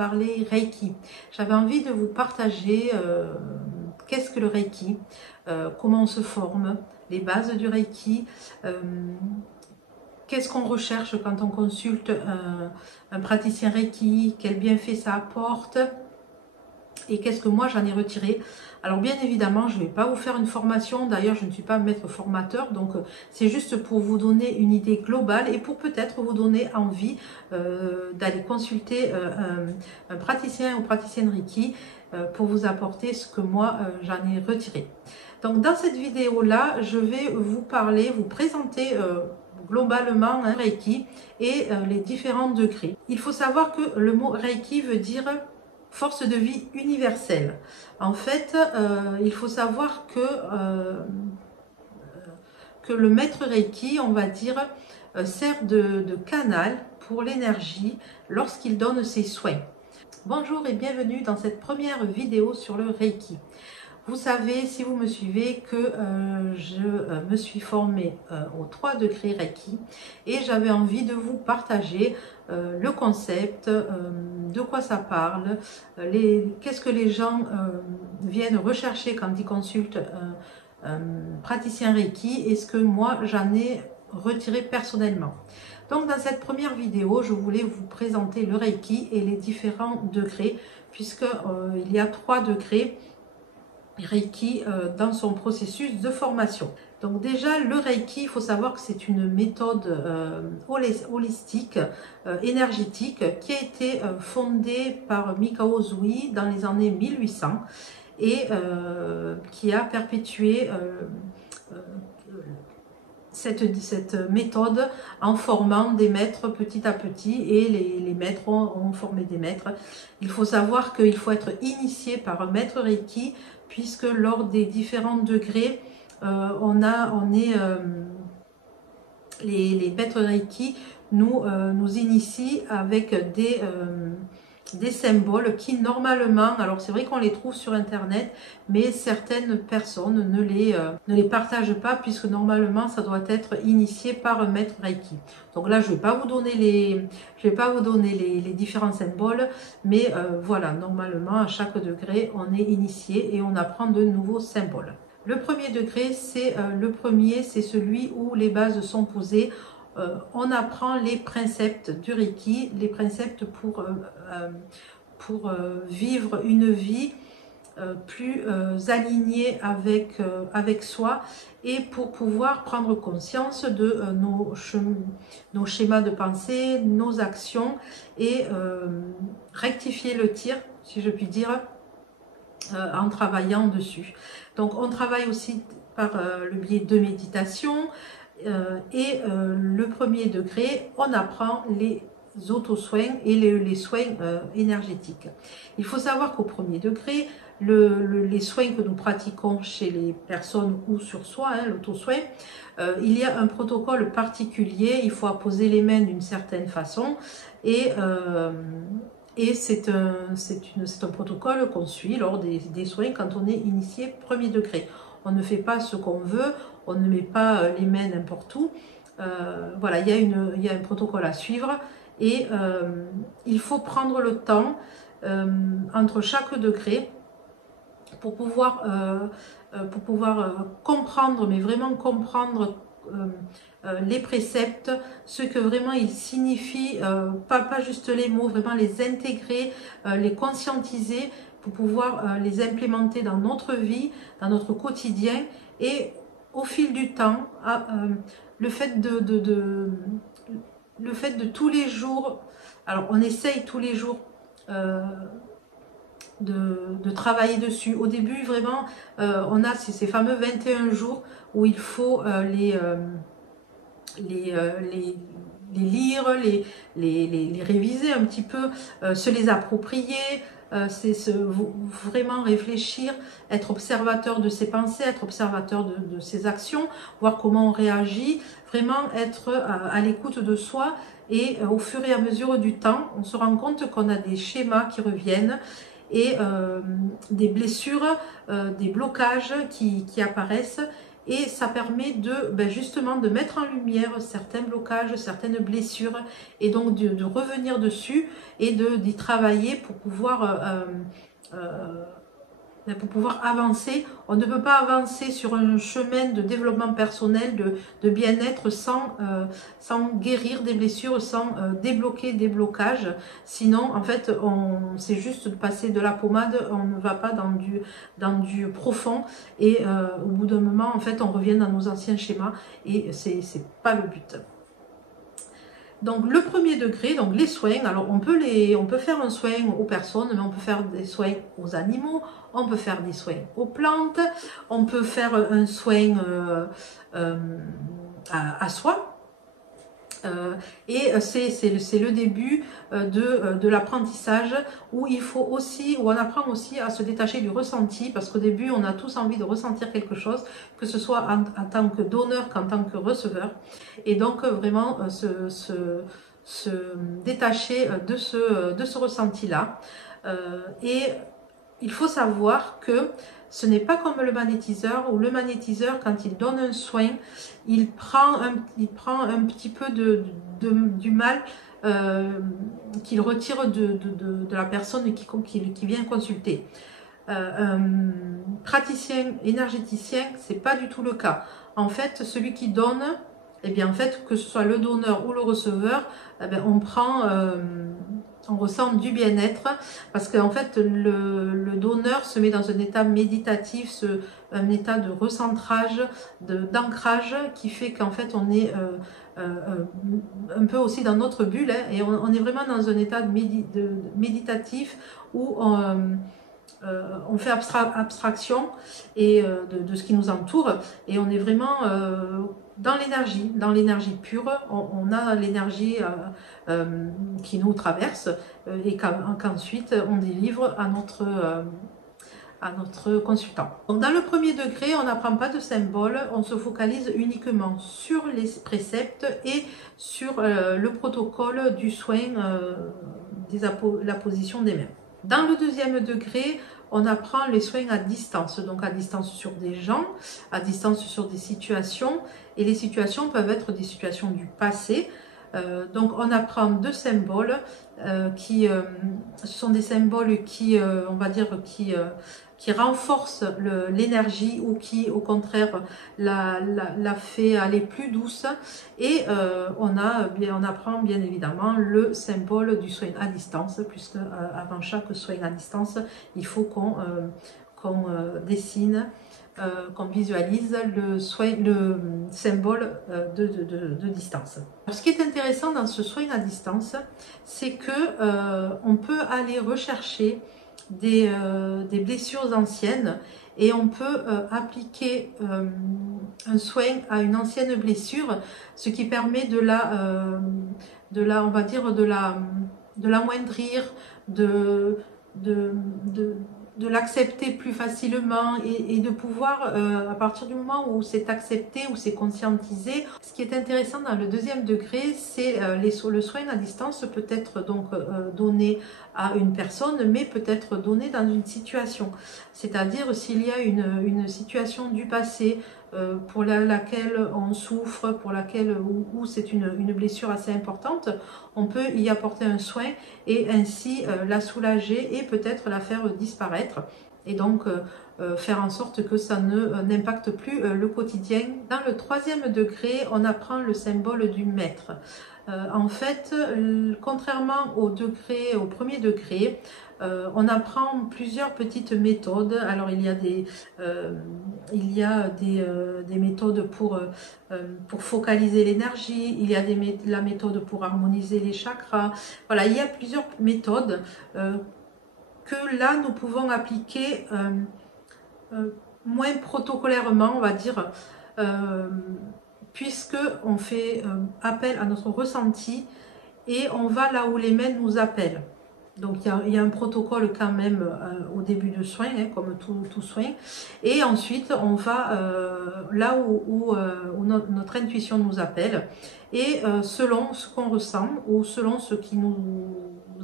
parler Reiki. J'avais envie de vous partager qu'est-ce que le Reiki, comment on se forme, les bases du Reiki, qu'est-ce qu'on recherche quand on consulte un praticien Reiki, quel bienfait ça apporte et qu'est-ce que moi j'en ai retiré. Alors bien évidemment, je ne vais pas vous faire une formation, d'ailleurs je ne suis pas maître formateur, donc c'est juste pour vous donner une idée globale et pour peut-être vous donner envie d'aller consulter un praticien ou praticienne Reiki pour vous apporter ce que moi j'en ai retiré. Donc dans cette vidéo-là, je vais vous parler, vous présenter globalement un Reiki et les différents degrés. Il faut savoir que le mot Reiki veut dire force de vie universelle. En fait, il faut savoir que le maître Reiki, on va dire, sert de canal pour l'énergie lorsqu'il donne ses soins. Bonjour et bienvenue dans cette première vidéo sur le Reiki. Vous savez, si vous me suivez, que je me suis formée au 3 degrés Reiki et j'avais envie de vous partager le concept, de quoi ça parle, qu'est-ce que les gens viennent rechercher quand ils consultent un praticien Reiki et ce que moi j'en ai retiré personnellement. Donc dans cette première vidéo, je voulais vous présenter le Reiki et les différents degrés, puisque il y a 3 degrés Reiki dans son processus de formation. Donc déjà le Reiki, il faut savoir que c'est une méthode holistique, énergétique, qui a été fondée par Mikao Usui dans les années 1800 et qui a perpétué cette méthode en formant des maîtres petit à petit, et les maîtres ont formé des maîtres. Il faut savoir qu'il faut être initié par un maître Reiki, puisque lors des différents degrés, les maîtres Reiki nous initient avec des symboles qui normalement, alors c'est vrai qu'on les trouve sur internet, mais certaines personnes ne les partagent pas, puisque normalement ça doit être initié par un maître Reiki. Donc là je ne vais pas vous donner les différents symboles, mais voilà, normalement à chaque degré on est initié et on apprend de nouveaux symboles. Le premier degré, c'est celui où les bases sont posées. On apprend les préceptes du Reiki, les préceptes pour vivre une vie plus alignée avec soi, et pour pouvoir prendre conscience de nos schémas de pensée, nos actions, et rectifier le tir, si je puis dire, en travaillant dessus. Donc on travaille aussi par le biais de méditation, et le premier degré, on apprend les auto-soins et les soins énergétiques. Il faut savoir qu'au premier degré, les soins que nous pratiquons chez les personnes ou sur soi, l'auto-soin, il y a un protocole particulier, il faut apposer les mains d'une certaine façon, et c'est un protocole qu'on suit lors des soins quand on est initié premier degré. On ne fait pas ce qu'on veut, on ne met pas les mains n'importe où. Voilà, il y a un protocole à suivre, et il faut prendre le temps entre chaque degré pour pouvoir comprendre, mais vraiment comprendre les préceptes, ce que vraiment ils signifient, pas juste les mots, vraiment les intégrer, les conscientiser pour pouvoir les implémenter dans notre vie, dans notre quotidien. Et au fil du temps, le fait de tous les jours, alors on essaye tous les jours de travailler dessus. Au début, vraiment, on a ces fameux 21 jours où il faut les lire, les réviser un petit peu, se les approprier, vraiment réfléchir, être observateur de ses pensées, être observateur de ses actions, voir comment on réagit, vraiment être à l'écoute de soi. Et au fur et à mesure du temps, on se rend compte qu'on a des schémas qui reviennent, et des blessures, des blocages qui apparaissent. et ça permet de justement de mettre en lumière certains blocages, certaines blessures, et donc de revenir dessus et d'y travailler pour pouvoir avancer. On ne peut pas avancer sur un chemin de développement personnel, de bien-être sans guérir des blessures, sans débloquer des blocages. Sinon, en fait, c'est juste de passer de la pommade, on ne va pas dans du profond. Et au bout d'un moment, en fait, on revient dans nos anciens schémas et c'est pas le but. Donc le premier degré, donc les soins, alors on peut faire un soin aux personnes, mais on peut faire des soins aux animaux, on peut faire des soins aux plantes, on peut faire un soin à soi. Et c'est le début de l'apprentissage où on apprend aussi à se détacher du ressenti, parce qu'au début on a tous envie de ressentir quelque chose, que ce soit en tant que donneur qu'en tant que receveur, et donc vraiment se détacher de ce ressenti-là. Et il faut savoir que ce n'est pas comme le magnétiseur, où le magnétiseur, quand il donne un soin, il prend un petit peu du mal qu'il retire de la personne qui vient consulter. Un praticien énergéticien, c'est pas du tout le cas. En fait, celui qui donne, eh bien, en fait, que ce soit le donneur ou le receveur, eh bien, on ressent du bien-être, parce qu'en fait le donneur se met dans un état méditatif, un état de recentrage, d'ancrage, qui fait qu'en fait on est un peu aussi dans notre bulle, hein, et on est vraiment dans un état méditatif où on fait abstraction de ce qui nous entoure, et on est vraiment dans l'énergie pure. On a l'énergie qui nous traverse, et qu'ensuite on délivre à notre consultant. Donc dans le premier degré, on n'apprend pas de symboles, on se focalise uniquement sur les préceptes et sur le protocole du soin, la position des mains. Dans le deuxième degré, on apprend les soins à distance, donc à distance sur des gens, à distance sur des situations, et les situations peuvent être des situations du passé. Donc on apprend deux symboles ce sont des symboles qui, on va dire, qui renforcent l'énergie, ou qui au contraire la fait aller plus douce. Et on apprend bien évidemment le symbole du soin à distance, puisque avant chaque soin à distance, il faut qu'on dessine, qu'on visualise le symbole de distance. Alors, ce qui est intéressant dans ce soin à distance, c'est que on peut aller rechercher des blessures anciennes, et on peut appliquer un soin à une ancienne blessure, ce qui permet on va dire, de l'amoindrir, de l'accepter plus facilement, et de pouvoir, à partir du moment où c'est accepté, où c'est conscientisé. Ce qui est intéressant dans le deuxième degré, c'est le soin à distance peut être donc donné à une personne, mais peut être donné dans une situation. C'est-à-dire s'il y a une situation du passé pour laquelle on souffre, où c'est une blessure assez importante, on peut y apporter un soin et ainsi la soulager et peut-être la faire disparaître, et donc faire en sorte que ça n'impacte plus le quotidien. Dans le troisième degré, on apprend le symbole du maître. En fait, contrairement au premier degré, on apprend plusieurs petites méthodes. Alors il y a des méthodes pour focaliser l'énergie, il y a la méthode pour harmoniser les chakras. Voilà, il y a plusieurs méthodes que là nous pouvons appliquer moins protocolairement, on va dire, puisque on fait appel à notre ressenti et on va là où les mains nous appellent. Donc il y a un protocole quand même au début de soin, hein, comme tout soin, et ensuite on va là où notre intuition nous appelle, et selon ce qu'on ressent ou selon ce qui nous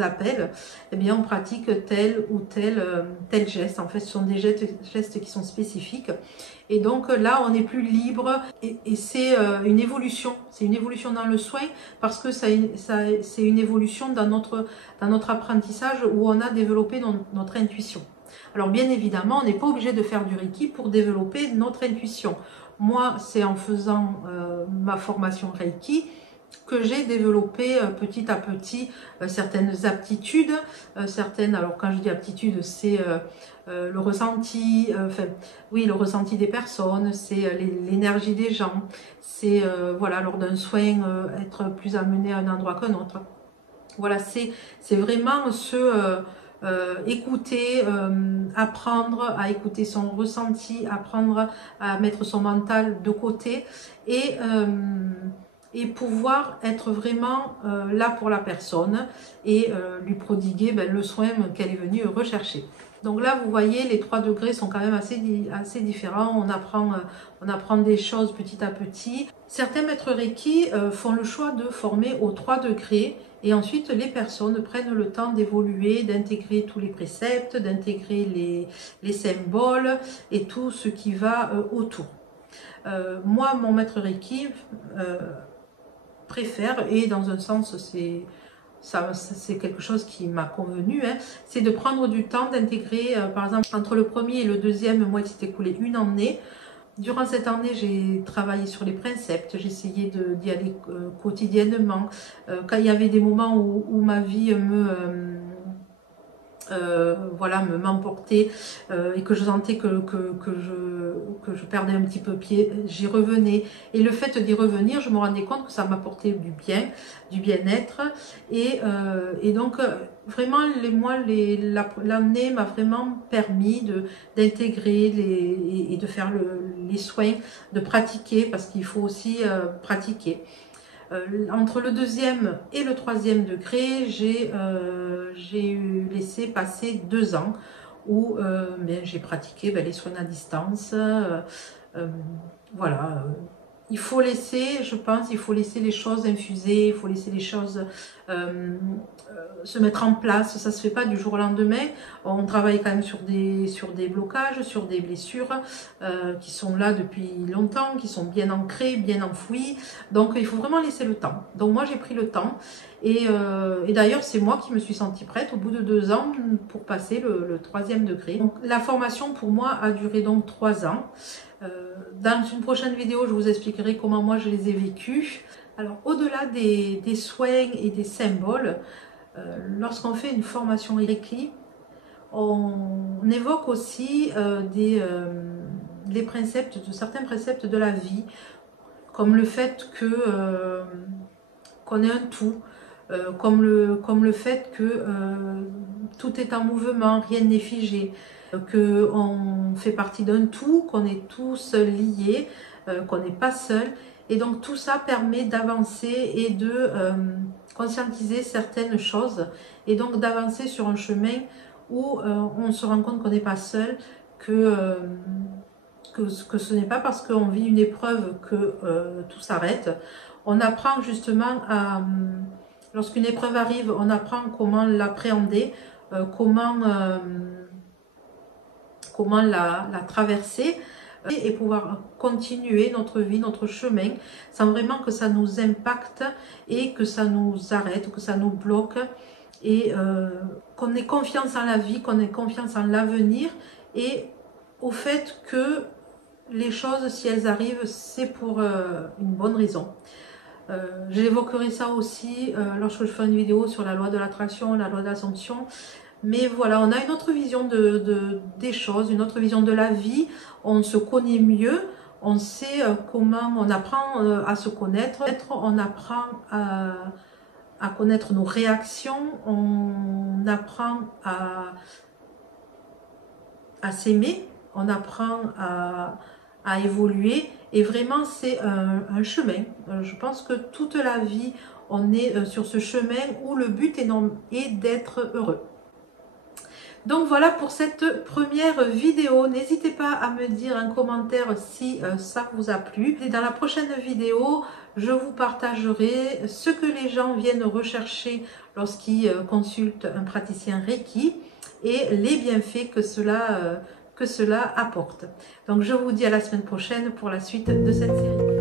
appelle, eh bien on pratique tel ou tel geste. En fait, ce sont des gestes qui sont spécifiques. Et donc là, on est plus libre et c'est une évolution. C'est une évolution dans le soin parce que c'est une évolution dans notre apprentissage où on a développé notre intuition. Alors bien évidemment, on n'est pas obligé de faire du Reiki pour développer notre intuition. Moi, c'est en faisant ma formation Reiki que j'ai développé petit à petit certaines aptitudes, alors quand je dis aptitudes, c'est le ressenti, oui, le ressenti des personnes, c'est l'énergie des gens, c'est voilà, lors d'un soin, être plus amené à un endroit qu'un autre. Voilà, c'est vraiment écouter, apprendre à écouter son ressenti, apprendre à mettre son mental de côté et pouvoir être vraiment là pour la personne et lui prodiguer le soin qu'elle est venue rechercher. Donc là, vous voyez, les 3 degrés sont quand même assez différents. On apprend des choses petit à petit. Certains maîtres Reiki font le choix de former aux 3 degrés et ensuite les personnes prennent le temps d'évoluer, d'intégrer tous les préceptes, d'intégrer les symboles et tout ce qui va autour. Moi, mon maître Reiki préfère, et dans un sens c'est quelque chose qui m'a convenu, hein, c'est de prendre du temps d'intégrer, par exemple, entre le premier et le deuxième mois, il s'est écoulé une année. Durant cette année, j'ai travaillé sur les préceptes, j'ai essayé d'y aller quotidiennement. Quand il y avait des moments où ma vie voilà, m'emportait et que je sentais que je perdais un petit peu pied, j'y revenais. Et le fait d'y revenir, je me rendais compte que ça m'apportait du bien-être. Et donc, vraiment, l'année m'a vraiment permis d'intégrer et de faire les soins, de pratiquer, parce qu'il faut aussi pratiquer. Entre le 2e et le 3e degré, j'ai laissé passer 2 ans où j'ai pratiqué les soins à distance. Voilà. Il faut laisser, je pense, il faut laisser les choses infuser, il faut laisser les choses se mettre en place. Ça ne se fait pas du jour au lendemain. On travaille quand même sur des blocages, sur des blessures qui sont là depuis longtemps, qui sont bien ancrées, bien enfouies. Donc il faut vraiment laisser le temps. Donc moi j'ai pris le temps et d'ailleurs c'est moi qui me suis sentie prête au bout de 2 ans pour passer le 3e degré. Donc, la formation pour moi a duré donc 3 ans. Dans une prochaine vidéo, je vous expliquerai comment moi je les ai vécus. Alors, au-delà des soins et des symboles, lorsqu'on fait une formation Reiki, on évoque aussi certains préceptes de la vie, comme le fait qu'on est un tout, comme le fait que tout est en mouvement, rien n'est figé, qu'on fait partie d'un tout, qu'on est tous liés, qu'on n'est pas seul. Et donc tout ça permet d'avancer et de conscientiser certaines choses et donc d'avancer sur un chemin où on se rend compte qu'on n'est pas seul, que ce n'est pas parce qu'on vit une épreuve que tout s'arrête. On apprend justement lorsqu'une épreuve arrive, on apprend comment l'appréhender, comment la traverser et pouvoir continuer notre vie, notre chemin, sans vraiment que ça nous impacte et que ça nous arrête, que ça nous bloque, et qu'on ait confiance en la vie, qu'on ait confiance en l'avenir et au fait que les choses, si elles arrivent, c'est pour une bonne raison. J'évoquerai ça aussi lorsque je ferai une vidéo sur la loi de l'attraction, la loi de l'assomption. Mais voilà, on a une autre vision des choses, une autre vision de la vie. On se connaît mieux, on sait comment, on apprend à se connaître, on apprend à connaître nos réactions, on apprend à s'aimer, on apprend à évoluer. Et vraiment, c'est un chemin. Je pense que toute la vie, on est sur ce chemin où le but est d'être heureux. Donc voilà pour cette première vidéo. N'hésitez pas à me dire en commentaire si ça vous a plu. Et dans la prochaine vidéo, je vous partagerai ce que les gens viennent rechercher lorsqu'ils consultent un praticien Reiki et les bienfaits que cela apporte. Donc je vous dis à la semaine prochaine pour la suite de cette série.